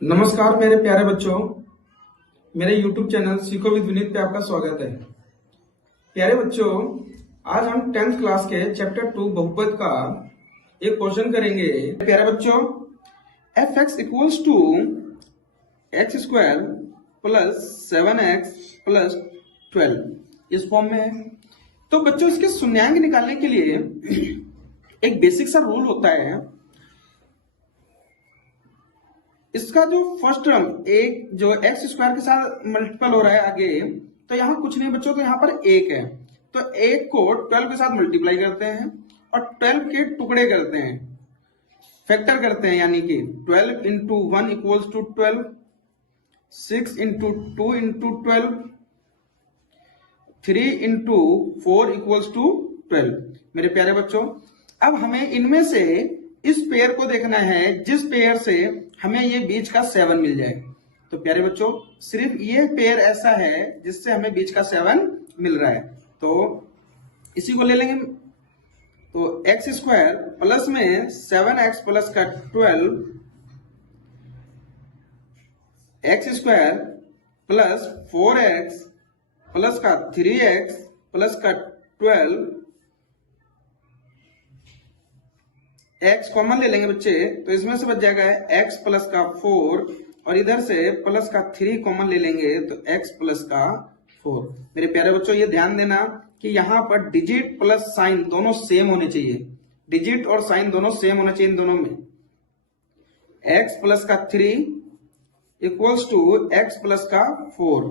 नमस्कार मेरे प्यारे बच्चों, मेरे YouTube चैनल सीखो विद विनीत पे आपका स्वागत है। प्यारे बच्चों, आज हम 10th क्लास के चैप्टर 2 बहुपद का एक क्वेश्चन करेंगे। प्यारे बच्चों, F X equals to X square plus 7x plus 12 इस फॉर्म में है। तो बच्चों, इसके शून्यांक निकालने के लिए एक बेसिक सा रूल होता है। इसका जो फर्स्ट टर्म एक जो एक्स स्क्वायर के साथ मल्टीपल हो रहा है आगे, तो यहाँ कुछ नहीं बच्चों, तो यहाँ पर एक है, तो एक को 12 के साथ मल्टीप्लाई करते हैं और 12 के टुकड़े करते हैं, फैक्टर करते हैं, यानी कि 12 into 1 equals to 12, 6 into 2 into 12, 3 into 4 equals to 12। मेरे प्यारे बच्चों, अब हमें इनमें से इस पेयर को देखना है जिस पेयर से हमें ये बीच का 7 मिल जाए। तो प्यारे बच्चों, सिर्फ ये पेयर ऐसा है जिससे हमें बीच का 7 मिल रहा है, तो इसी को ले लेंगे। तो एक्स स्क्वायर प्लस में 7x प्लस का 12, x square plus 4x plus का 3x प्लस का 12, x कॉमन ले लेंगे बच्चे, तो इसमें से बच जाएगा x प्लस का 4 और इधर से प्लस का 3 कॉमन ले लेंगे तो x प्लस का 4। मेरे प्यारे बच्चों, ये ध्यान देना कि यहाँ पर डिजिट प्लस साइन दोनों सेम होने चाहिए, डिजिट और साइन दोनों सेम होना चाहिए इन दोनों में। x प्लस का 3 इक्वल्स टू x प्लस का 4,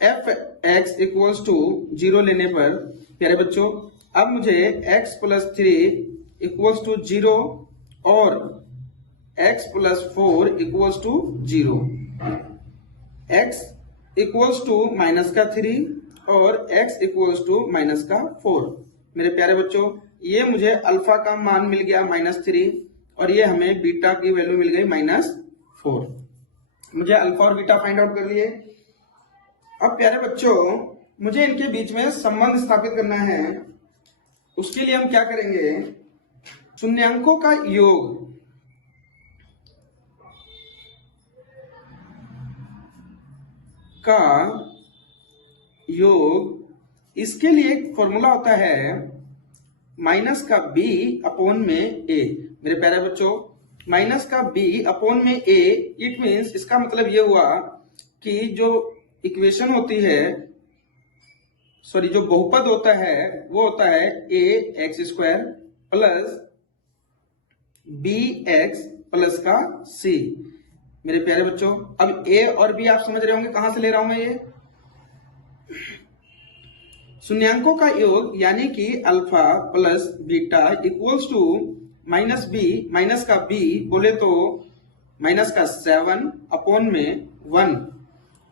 एफ एक्स इक्वल्स टू 0 लेने पर प्यारे बच्चों, अब मुझे x प्लस 3 इक्वल्स टू 0 और x plus 4 equals to 0, x equals to minus का 3 और x इक्वल्स टू माइनस का 4। मेरे प्यारे बच्चों, ये मुझे अल्फा का मान मिल गया -3 और ये हमें बीटा की वैल्यू मिल गई -4। मुझे अल्फा और बीटा फाइंड आउट कर लिए। अब प्यारे बच्चों, मुझे इनके बीच में संबंध स्थापित करना है। उसके लिए हम क्या करेंगे, शून्यांकों का योग इसके लिए एक फॉर्मूला होता है माइनस का b अपॉन में a। मेरे प्यारे बच्चों, माइनस का b अपॉन में a, इट मीन्स इसका मतलब ये हुआ कि जो इक्वेशन होती है, सॉरी जो बहुपद होता है वो होता है a X square plus b x plus का c। मेरे प्यारे बच्चों, अब a और b आप समझ रहे होंगे कहां से ले रहा हूं मैं ये शून्यांकों का योग, यानी कि alpha plus beta equals to minus b, minus का b बोले तो माइनस का 7 अपॉन में 1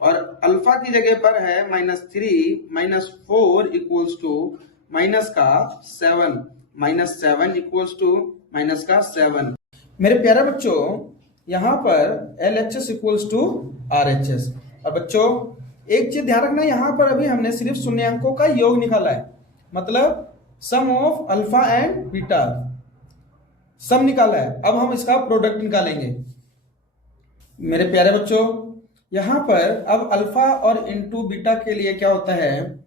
और अल्फा की जगह पर है -3 -4 इक्वल्स टू माइनस का 7, -7 इक्वल्स टू माइनस का 7। मेरे प्यारे बच्चों, यहाँ पर LHS इक्वल्स टू RHS। और बच्चों, एक चीज ध्यान रखना, यहाँ पर अभी हमने सिर्फ शून्यांकों का योग निकाला है, मतलब sum of alpha and beta sum निकाला है। अब हम इसका प्रोडक्ट निकालेंगे। मेरे प्यारे बच्चों, यहां पर अब अल्फा और इंटू बीटा के लिए क्या होता है,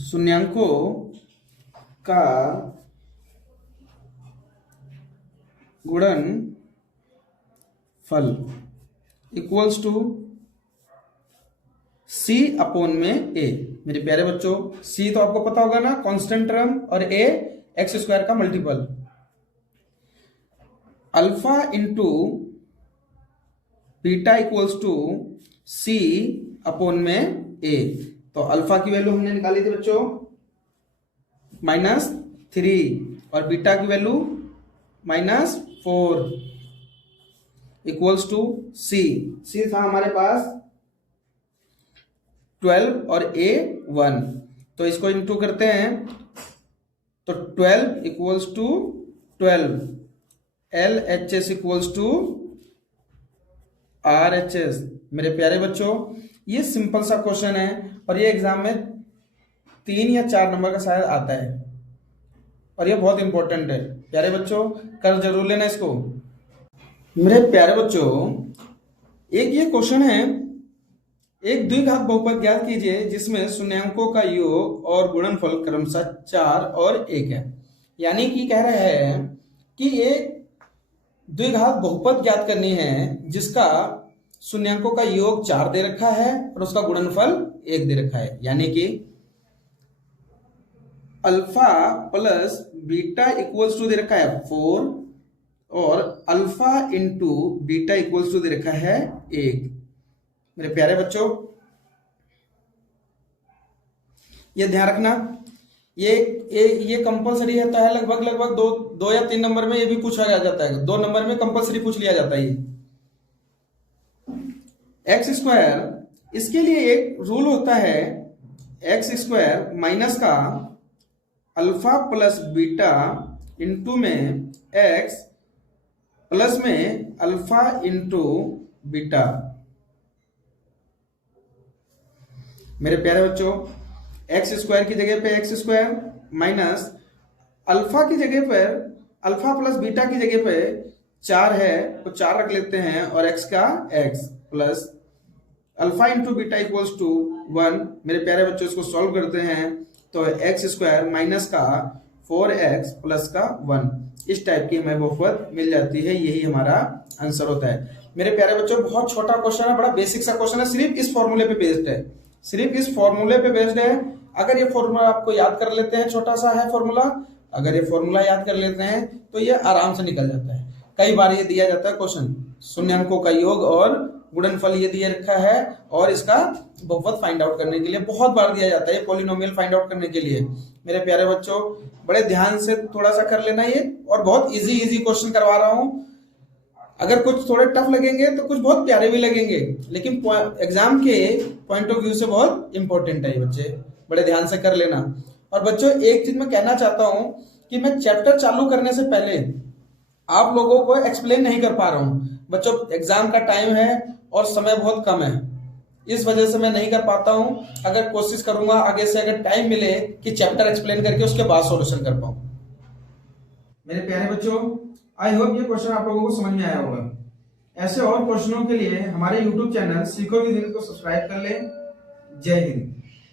शून्यांकों का गुणन फल इक्वल्स टू c अपॉन में a। मेरे प्यारे बच्चों, c तो आपको पता होगा ना, कांस्टेंट टर्म, और a एक्स स्क्वायर का multiple. Alpha into beta equals to c upon में a। तो अल्फा की वैल्यू हमने निकाली थी बच्चों -3 और बीटा की वैल्यू -4 इक्वल्स टू c था हमारे पास 12 और a 1, तो इसको इंटू करते हैं तो 12 equals to 12, LHS equals to RHS। मेरे प्यारे बच्चों, ये सिंपल सा क्वेश्चन है और ये एग्जाम में 3 या 4 नंबर का शायद आता है, और ये बहुत इंपॉर्टेंट है प्यारे बच्चों, कर जरूर लेना इसको। मेरे प्यारे बच्चों, एक ये क्वेश्चन है, एक द्विघात बहुपद ज्ञात कीजिए जिसमें शून्यांकों का योग और गुणनफल क्रमशः 4 और 1 है। यानी कि कह रहे हैं कि एक द्विघात बहुपद ज्ञात करनी है जिसका शून्यांकों का योग 4 दे रखा है और उसका गुणनफल 1 दे रखा है। यानी कि alpha plus beta equals to दे रखा है 4 और alpha into beta equals to दे रखा है 1। मेरे प्यारे बच्चों, ये ध्यान रखना, ये कंपलसरी रहता है, लगभग दो या 3 नंबर में ये भी पूछा जाता है, 2 नंबर में कंपलसरी पूछ लिया जाता है। एक्स स्क्वायर, इसके लिए एक रूल होता है, एक्स स्क्वायर माइनस का अल्फा प्लस बीटा इंटू में एक्स प्लस में अल्फा इंटू बीटा। मेरे प्यारे बच्चों, एक्स स्क्वायर की जगह पे एक्स स्क्वायर माइनस अल्फा की जगह पर अल्फा प्लस बीटा की जगह पे 4 है तो 4 रख लेते हैं, और एक्स का X plus alpha into beta equals to 1। मेरे प्यारे बच्चों, इसको सॉल्व करते हैं तो एक्स स्क्वायर माइनस का 4x प्लस का 1, इस टाइप की हमें बहुपद मिल जाती है। यही हमारा आंसर होता है। मेरे प्यारे बच्चों, बहुत छोटा क्वेश्चन है, बड़ा बेसिक सा क्वेश्चन है, सिर्फ इस फॉर्मूले पे बेस्ड है, सिर्फ इस फॉर्मूले पे बेस्ड है। अगर ये फॉर्मूला आपको याद कर लेते हैं, छोटा सा है फॉर्मूला, अगर ये फॉर्मूला याद कर लेते हैं तो ये आराम से निकल जाता है। कई बार ये दिया जाता है क्वेश्चन, शून्यांकों का योग और गुणनफल ये दिया रखा है, और इसका बहुपद फाइंड आउट करने के लिए बहुत बार दिया जाता है, पॉलिनोमियल फाइंड आउट करने के लिए। मेरे प्यारे बच्चों, बड़े ध्यान से थोड़ा सा कर लेना ये, और बहुत इजी क्वेश्चन करवा रहा हूं। अगर कुछ थोड़े टफ लगेंगे तो कुछ बहुत प्यारे भी लगेंगे, लेकिन एग्जाम के पॉइंट ऑफ व्यू से बहुत इंपॉर्टेंट है ये बच्चे, बड़े ध्यान से कर लेना। और बच्चों, एक चीज मैं कहना चाहता हूं कि मैं चैप्टर चालू करने से पहले आप लोगों को एक्सप्लेन नहीं कर पा रहा हूं। बच्चों, एग्जाम का टाइम है और समय बहुत कम है, इस वजह से मैं नहीं कर पाता हूं। अगर कोशिश करूंगा आगे से, अगर टाइम मिले कि चैप्टर एक्सप्लेन करके उसके बाद सॉल्यूशन कर पाऊं। मेरे प्यारे बच्चों, आई होप ये क्वेश्चन आप लोगों को समझ में आया होगा। ऐसे और क्वेश्चनों के लिए हमारे YouTube चैनल सीखो विद हिंदी को सब्सक्राइब कर लें। जय हिंद।